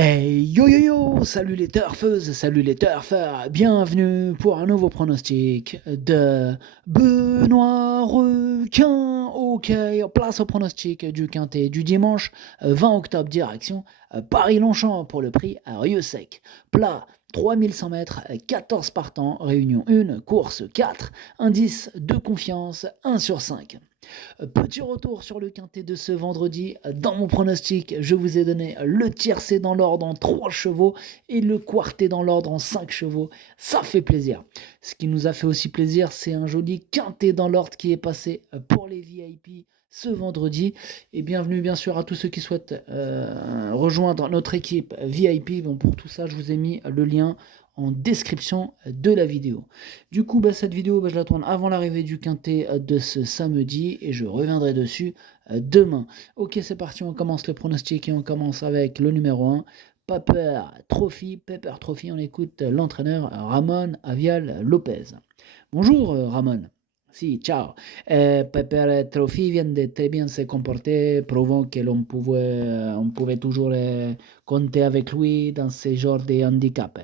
Hey yo yo yo, salut les turfeuses, salut les turfeurs, bienvenue pour un nouveau pronostic de Benoît Requin. Ok, place au pronostic du quintet du dimanche 20 octobre, direction Paris-Longchamp pour le prix à Rieux-Sec. Plat 3100 mètres, 14 partants, réunion 1, course 4, indice de confiance 1 sur 5. Petit retour sur le quintet de ce vendredi. Dans mon pronostic, je vous ai donné le tiercé dans l'ordre en 3 chevaux et le quarté dans l'ordre en 5 chevaux. Ça fait plaisir. Ce qui nous a fait aussi plaisir, c'est un joli quintet dans l'ordre qui est passé pour les VIP ce vendredi. Et bienvenue bien sûr à tous ceux qui souhaitent rejoindre notre équipe VIP. Bon, pour tout ça, je vous ai mis le lien en description de la vidéo. Du coup, cette vidéo, je la tourne avant l'arrivée du quintet de ce samedi et je reviendrai dessus demain. Ok, c'est parti, on commence le pronostic et on commence avec le numéro 1, Pepper Trophy. On écoute l'entraîneur Ramon Avial Lopez. Bonjour Ramon. Si, ciao. Pepper Trophy vient de très bien se comporter, prouvant que on pouvait toujours compter avec lui dans ce genre de handicap.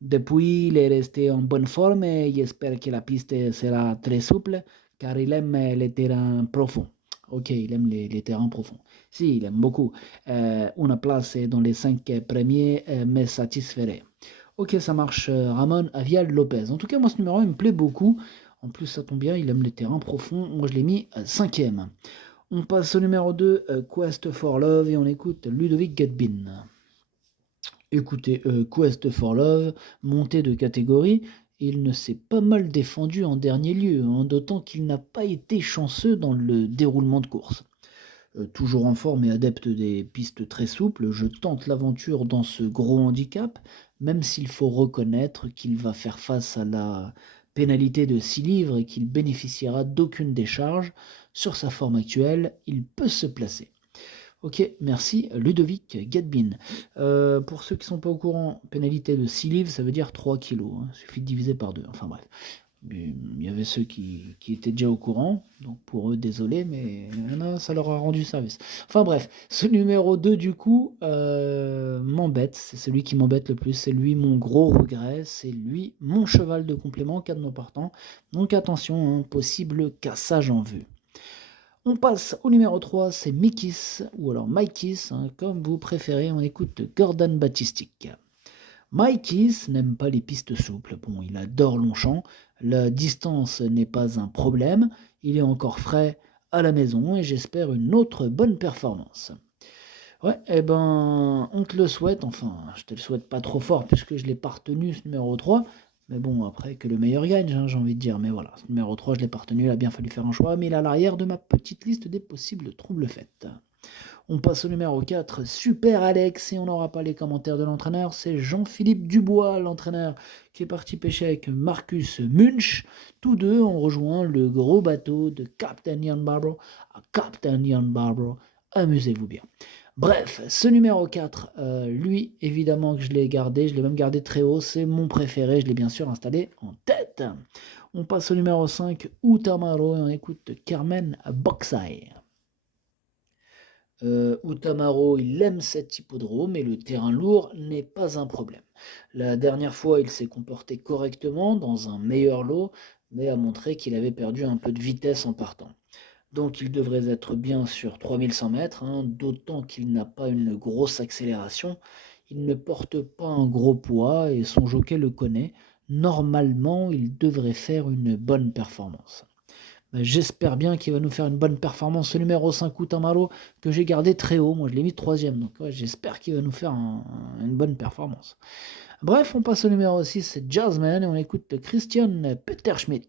Depuis, il est resté en bonne forme et j'espère que la piste sera très souple car il aime les terrains profonds. Ok, il aime les terrains profonds. Si, il aime beaucoup. Une place dans les 5 premiers me satisferait. Ok, ça marche. Ramon Avial Lopez. En tout cas, moi, ce numéro 1 il me plaît beaucoup. En plus, ça tombe bien, il aime les terrains profonds. Moi, je l'ai mis 5e. On passe au numéro 2, Quest for Love, et on écoute Ludovic Getbin. Écoutez, Quest for Love, monté de catégorie, il ne s'est pas mal défendu en dernier lieu, d'autant qu'il n'a pas été chanceux dans le déroulement de course. Toujours en forme et adepte des pistes très souples, je tente l'aventure dans ce gros handicap, même s'il faut reconnaître qu'il va faire face à la pénalité de 6 livres et qu'il bénéficiera d'aucune décharge. Sur sa forme actuelle, il peut se placer. Ok, merci Ludovic Gadbin. Pour ceux qui ne sont pas au courant, pénalité de 6 livres, ça veut dire 3 kilos. Il suffit de diviser par 2. Enfin bref. Il y avait ceux qui étaient déjà au courant, donc pour eux, désolé, mais ça leur a rendu service. Enfin bref, ce numéro 2, du coup, m'embête. C'est celui qui m'embête le plus. C'est lui mon gros regret. C'est lui mon cheval de complément, cadenas partant. Donc attention, possible cassage en vue. On passe au numéro 3, c'est Mikis, ou alors Mikis, comme vous préférez, on écoute Gordon Baptistic. Mikis n'aime pas les pistes souples, bon, il adore Longchamp, la distance n'est pas un problème, il est encore frais à la maison et j'espère une autre bonne performance. Ouais, on te le souhaite, enfin, je te le souhaite pas trop fort puisque je l'ai pas retenu ce numéro 3, mais bon, après que le meilleur gagne, j'ai envie de dire, mais voilà, ce numéro 3, je l'ai pas retenu, il a bien fallu faire un choix, mais il est à l'arrière de ma petite liste des possibles troubles faits. On passe au numéro 4, Super Alex, et on n'aura pas les commentaires de l'entraîneur, c'est Jean-Philippe Dubois, l'entraîneur, qui est parti pêcher avec Marcus Munch. Tous deux ont rejoint le gros bateau de Captain Ian Barbaro. Captain Ian Barbaro, amusez-vous bien. Bref, ce numéro 4, lui, évidemment que je l'ai gardé, je l'ai même gardé très haut, c'est mon préféré, je l'ai bien sûr installé en tête. On passe au numéro 5, Utamaro, et on écoute Carmen Boxay. Utamaro, il aime cet hippodrome et le terrain lourd n'est pas un problème. La dernière fois, il s'est comporté correctement dans un meilleur lot, mais a montré qu'il avait perdu un peu de vitesse en partant. Donc il devrait être bien sur 3100 mètres, d'autant qu'il n'a pas une grosse accélération. Il ne porte pas un gros poids et son jockey le connaît. Normalement, il devrait faire une bonne performance. J'espère bien qu'il va nous faire une bonne performance. Ce numéro 5, Utamaro, que j'ai gardé très haut. Moi, je l'ai mis 3e. Donc, j'espère qu'il va nous faire une bonne performance. Bref, on passe au numéro 6, c'est Jasmine, et on écoute Christian Peterschmidt.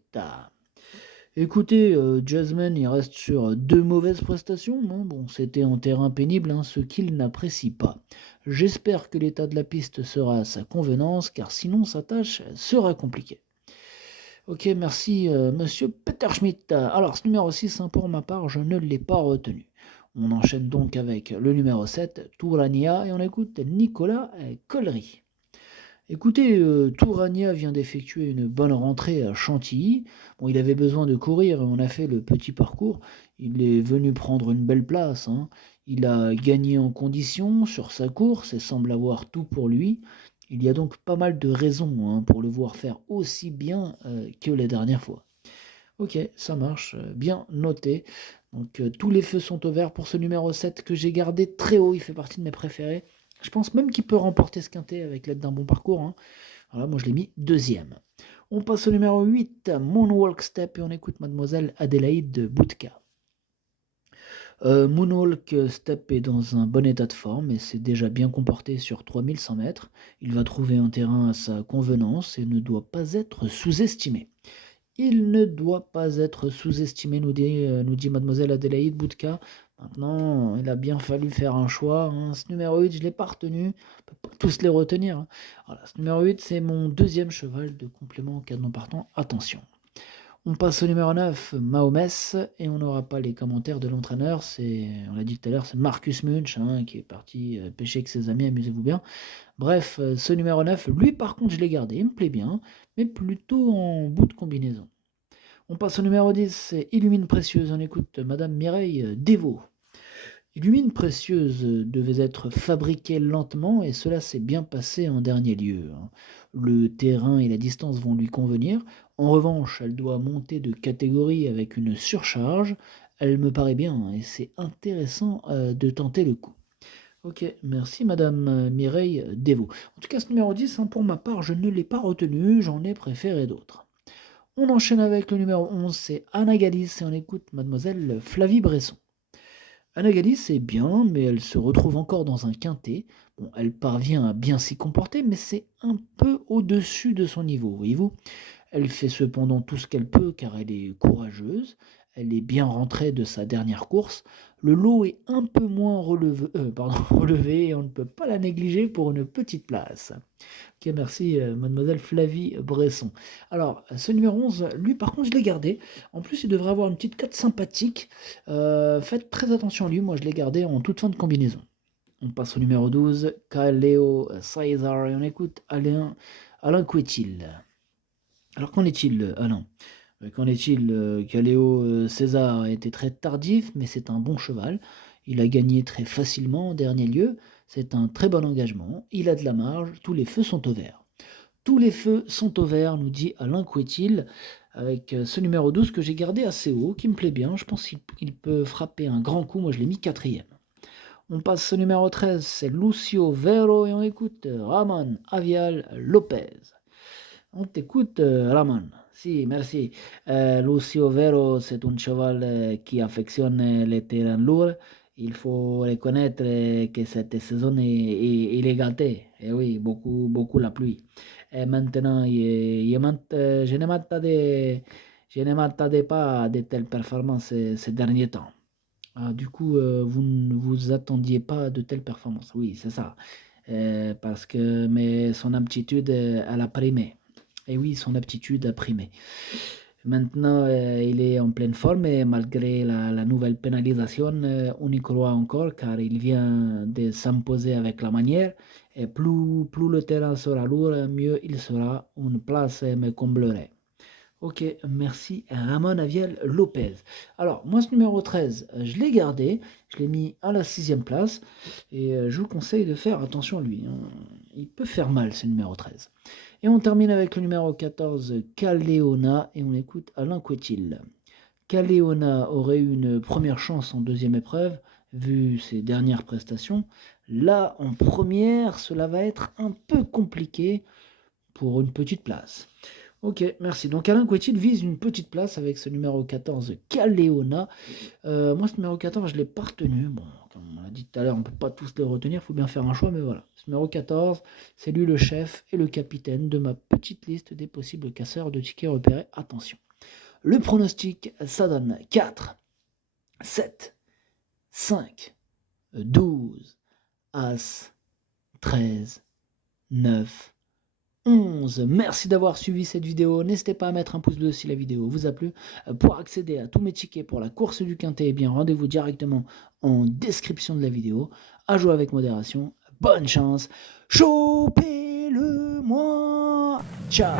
Écoutez, Jasmine, il reste sur 2 mauvaises prestations. Bon, c'était en terrain pénible, ce qu'il n'apprécie pas. J'espère que l'état de la piste sera à sa convenance, car sinon sa tâche sera compliquée. Ok, merci monsieur Peterschmidt. Alors, ce numéro 6, pour ma part, je ne l'ai pas retenu. On enchaîne donc avec le numéro 7, Tourania, et on écoute Nicolas Collery. Écoutez, Tourania vient d'effectuer une bonne rentrée à Chantilly. Bon, il avait besoin de courir et on a fait le petit parcours. Il est venu prendre une belle place, hein. Il a gagné en condition sur sa course et semble avoir tout pour lui. Il y a donc pas mal de raisons, hein, pour le voir faire aussi bien, que les dernières fois. OK, ça marche, bien noté. Donc, tous les feux sont au vert pour ce numéro 7 que j'ai gardé très haut, il fait partie de mes préférés. Je pense même qu'il peut remporter ce quintet avec l'aide d'un bon parcours, hein. Voilà, moi je l'ai mis deuxième. On passe au numéro 8, Moonwalk Step, et on écoute mademoiselle Adélaïde Boudka. Moonwalk Step est dans un bon état de forme et s'est déjà bien comporté sur 3100 mètres. Il va trouver un terrain à sa convenance et ne doit pas être sous-estimé. Il ne doit pas être sous-estimé, nous dit mademoiselle Adélaïde Boudka. Maintenant, il a bien fallu faire un choix, hein. Ce numéro 8, je ne l'ai pas retenu. On peut pas tous les retenir, hein. Voilà, ce numéro 8, c'est mon deuxième cheval de complément en cas de non partant. Attention. On passe au numéro 9, Mahomes, et on n'aura pas les commentaires de l'entraîneur. On l'a dit tout à l'heure, c'est Marcus Munch, hein, qui est parti pêcher avec ses amis, amusez-vous bien. Bref, ce numéro 9, lui par contre, je l'ai gardé, il me plaît bien, mais plutôt en bout de combinaison. On passe au numéro 10, c'est Illumine Précieuse. On écoute Madame Mireille Dévaux. Illumine Précieuse devait être fabriquée lentement et cela s'est bien passé en dernier lieu, hein. Le terrain et la distance vont lui convenir. En revanche, elle doit monter de catégorie avec une surcharge. Elle me paraît bien, hein, et c'est intéressant de tenter le coup. Ok, merci Madame Mireille Dévaux. En tout cas, ce numéro 10, hein, pour ma part, je ne l'ai pas retenu, j'en ai préféré d'autres. On enchaîne avec le numéro 11, c'est Anna Galis, et on écoute mademoiselle Flavie Bresson. Anna Galis est bien, mais elle se retrouve encore dans un quintet. Bon, elle parvient à bien s'y comporter, mais c'est un peu au-dessus de son niveau, voyez-vous. Elle fait cependant tout ce qu'elle peut car elle est courageuse, elle est bien rentrée de sa dernière course. Le lot est un peu moins relevé et on ne peut pas la négliger pour une petite place. Ok, merci mademoiselle Flavie Bresson. Alors, ce numéro 11, lui par contre je l'ai gardé. En plus, il devrait avoir une petite cote sympathique. Faites très attention à lui, moi je l'ai gardé en toute fin de combinaison. On passe au numéro 12, Kaleo César, et on écoute Alain Couetil. Alors qu'en est-il, Alain? Qu'en est-il? Kaleo César a été très tardif, mais c'est un bon cheval. Il a gagné très facilement en dernier lieu. C'est un très bon engagement. Il a de la marge. Tous les feux sont au vert. Tous les feux sont au vert, nous dit Alain Couetil, avec ce numéro 12 que j'ai gardé assez haut, qui me plaît bien. Je pense qu'il peut frapper un grand coup. Moi, je l'ai mis quatrième. On passe au numéro 13, c'est Lucio Vero, et on écoute Ramon Avial Lopez. On t'écoute, Ramon. Si, merci. Lucio Vero, c'est un cheval qui affectionne les terrains lourds. Il faut reconnaître que cette saison, il est gâté. Et oui, beaucoup, beaucoup la pluie. Et maintenant, je ne m'attendais pas à de telles performances ces derniers temps. Ah, du coup, vous ne vous attendiez pas à de telles performances. Oui, c'est ça. Mais son aptitude, elle a primé. Et oui, son aptitude a primé. Maintenant, il est en pleine forme et malgré la nouvelle pénalisation, on y croit encore car il vient de s'imposer avec la manière. Et plus le terrain sera lourd, mieux il sera. Une place me comblerait. Ok, merci Ramon Aviel Lopez. Alors, moi, ce numéro 13, je l'ai gardé, je l'ai mis à la 6e place, et je vous conseille de faire attention à lui, hein. Il peut faire mal, ce numéro 13. Et on termine avec le numéro 14, Caléona, et on écoute Alain Couetil. Caléona aurait eu une première chance en deuxième épreuve, vu ses dernières prestations. Là, en première, cela va être un peu compliqué pour une petite place. Ok, merci. Donc Alain Couetil vise une petite place avec ce numéro 14, Caléona. Moi, ce numéro 14, je ne l'ai pas retenu. Bon, comme on l'a dit tout à l'heure, on ne peut pas tous les retenir, il faut bien faire un choix, mais voilà. Ce numéro 14, c'est lui le chef et le capitaine de ma petite liste des possibles casseurs de tickets repérés. Attention. Le pronostic, ça donne 4, 7, 5, 12, As, 13, 9, 11. Merci d'avoir suivi cette vidéo. N'hésitez pas à mettre un pouce bleu si la vidéo vous a plu. Pour accéder à tous mes tickets pour la course du quintet, eh bien rendez-vous directement en description de la vidéo. À jouer avec modération. Bonne chance. Chopez Remerciez-le moi. Ciao.